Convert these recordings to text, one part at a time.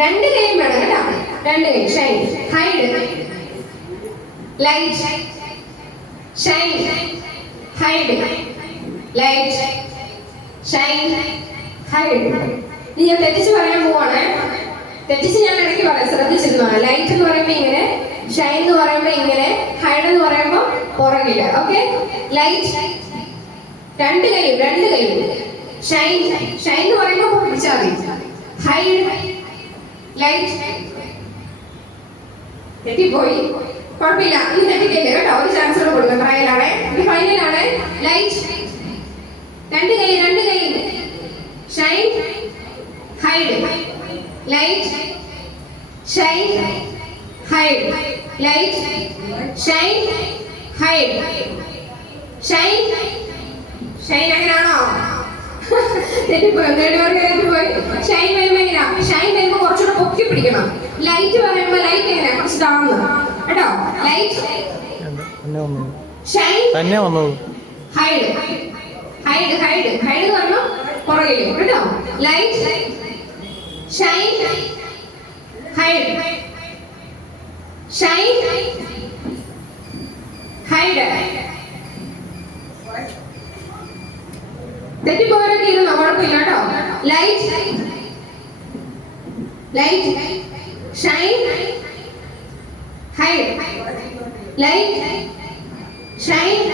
രണ്ട് കൈയും വേണം കേട്ടോ. രണ്ട് കൈ. Shine, hide, light, shine, hide, light, shine, hide. ഇനി ഞാൻ തെറ്റിച്ച് പറയാൻ പോവാണ്. തെറ്റിച്ച് ഞാൻ ഇടയ്ക്ക് പറയാം, ശ്രദ്ധിച്ചിരുന്നോളാം. ലൈറ്റ് എന്ന് പറയുമ്പോ ഇങ്ങനെ, ഷൈൻ എന്ന് പറയുമ്പോ ഇങ്ങനെ, ഹൈഡ് എന്ന് പറയുമ്പോ പുറകില്. ഓക്കെ, ലൈറ്റ് രണ്ട് കൈയും, രണ്ട് കൈയും. ഷൈൻ, ഷൈൻ എന്ന് പറയുമ്പോ പിടിച്ചാൽ മതി. Hide, light. തെറ്റിപ്പോയി, കുഴപ്പമില്ല. ഇനി തെറ്റിക്കല്ലേ കേട്ടോ, ഒരു ചാൻസ് കൂടെ കൊടുക്കാം. ട്രയലാണ്, ഇത് ഫൈനലാണ്. ലൈറ്റ് രണ്ട് കൈ, രണ്ട് കൈ. Shine, hide, light, shine, hide, light, shine, hide, shine. Shine അങ്ങനെയാണോ? തെറ്റിപ്പോയി. തെറ്റിപ്പോയി. ഷൈൻ വരുമ്പോ എങ്ങനെയാ? ഷൈൻ വരുമ്പോ കുറച്ചുകൂടെ പൊക്കി പിടിക്കണം. ലൈറ്റ് പറയുമ്പോ ലൈറ്റ് എങ്ങനെയാ? കുറച്ച് താഴ്ന്നു കേട്ടോ. Light, shine, hide, hide, hide. Hide എന്ന് പറയുമ്പോ പുറകിലും കേട്ടോ. Light, shine, hide, shine, hide. തെറ്റിപ്പോരൊക്കെ ഇരുന്നോ? കുഴപ്പമില്ല കേട്ടോ. Light, light, shine, hide, light, shine,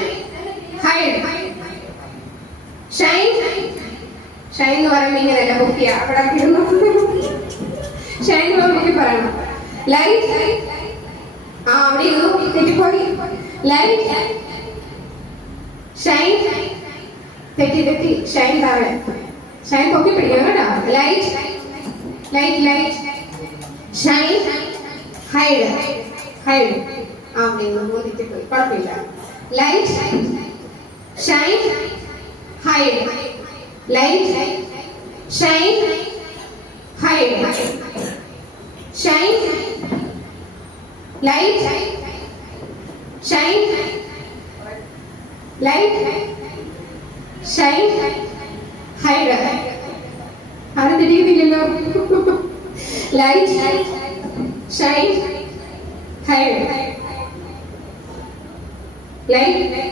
hide, shine. Shine എന്ന് പറയുമ്പോ ഇങ്ങനെയല്ല, ബുക്കിയ അവിടെ ഷൈൻ എന്ന് പറയുമ്പോൾ പറയണം. ലൈറ്റ്, ആ അവിടെ ഇരുന്നു, തെറ്റിപ്പോയി. ലൈറ്റ്, ഷൈൻ, തെറ്റി തെറ്റി. ഷൈൻ താഴെ, ഷൈൻ പൊക്കി പിടിക്കണം കേട്ടോ. Light, light, light, shine, hide, hide. ആ തെറ്റിപ്പോയി, കുഴപ്പമില്ല. Light, shine, hide, light, shine, hide, shine, light, shine, light, shine, hide. അത് തിരിയുന്നില്ലല്ലോ. Light, shine, hide, light,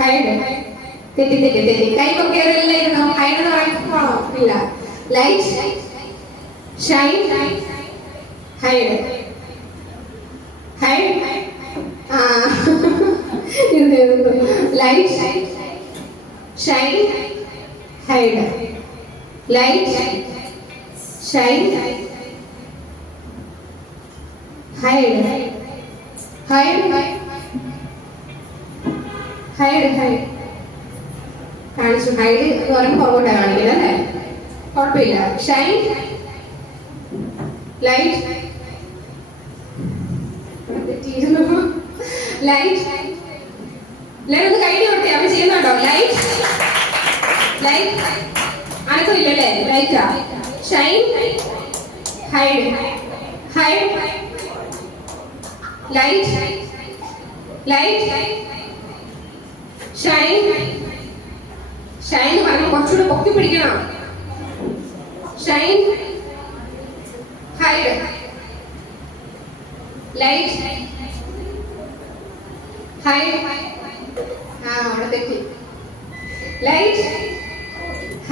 hide. തെറ്റി തെറ്റി തെറ്റി. കൈ പൊക്കിയായിരുന്നു. ഹൈഡ് എന്ന് പറയുമ്പോ ഇല്ല. Light, shine, hide, hide. ആ light, shine, hide, light, shine, hide, hide, hide, hide. കാണിച്ചു. ഹൈഡ് എന്ന് പറയുമ്പോൾ പുറകോട്ടാണ് കാണിക്കുന്നത് അല്ലേ? കുഴപ്പമില്ല. Shine, light, light. എല്ലാവരും ഒന്ന് കൈ കൊടുത്തേ, അവൻ ചെയ്യുന്നുണ്ടോ? Light, light. അനക്കമില്ലല്ലേ? ലൈറ്റാ. Shine, hide, hide, light, light, shine. Shine പറയുമ്പോൾ കുറച്ചുകൂടെ പൊക്കി പിടിക്കണം. Shine, hide, light, hide. ആ അവിടെ തെറ്റി. Light,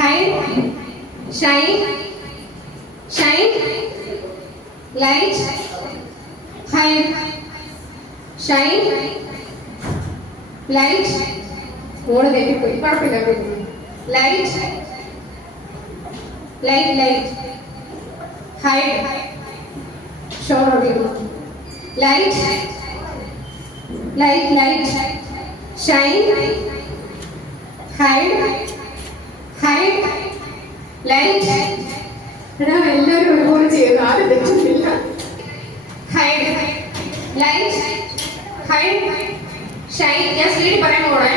hide, shine, shine, light, hide, shine, light. മൂന്ന് തെറ്റിപ്പോയി, കുഴപ്പമില്ല. ലൈറ്റ്, ലൈറ്റ്, ലൈറ്റ്, ഹൈഡ്, ഷോർ. Light, light, light, shine, hide, hide, light. എല്ലാവരും ഒരുപോലെ ചെയ്യുന്നു, ആരും തെറ്റുന്നില്ല. Hide, light, hide, shine. ഞാൻ സ്പീഡ് പറയാൻ പോണേ,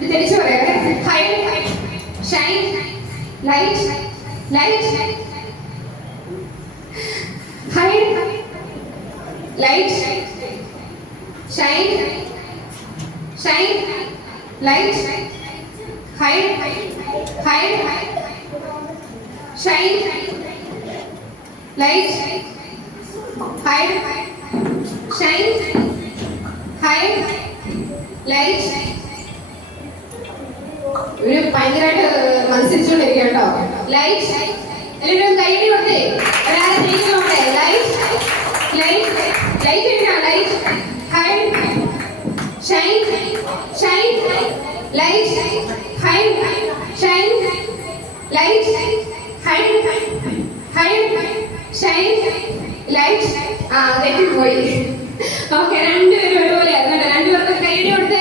ഇത് തിരിച്ചു പറയാം. Hide, shine, light, light, hide, light, shine, shine, light, hide, hide, shine, light hide shine hide light. ഒരു ഭയങ്കരമായിട്ട് മത്സരിച്ചുകൊണ്ടിരിക്കുക കേട്ടോ. ലൈറ്റ് എല്ലാവരും കൈയ്യടി കൊടുത്തേ. ഒരാളെ ജയിക്കുന്നുണ്ടേ. ലൈറ്റ് ലൈറ്റ് ലൈറ്റ് എഴുതാ. Light hide shine shine light hide shine light hide hide shine light. ആ തെറ്റിപ്പോയി. ഓക്കെ, രണ്ടുപേരും ഒരുപോലെ ആയിരുന്നു. രണ്ടുപേർക്ക് കൈയ്യടി കൊടുത്ത്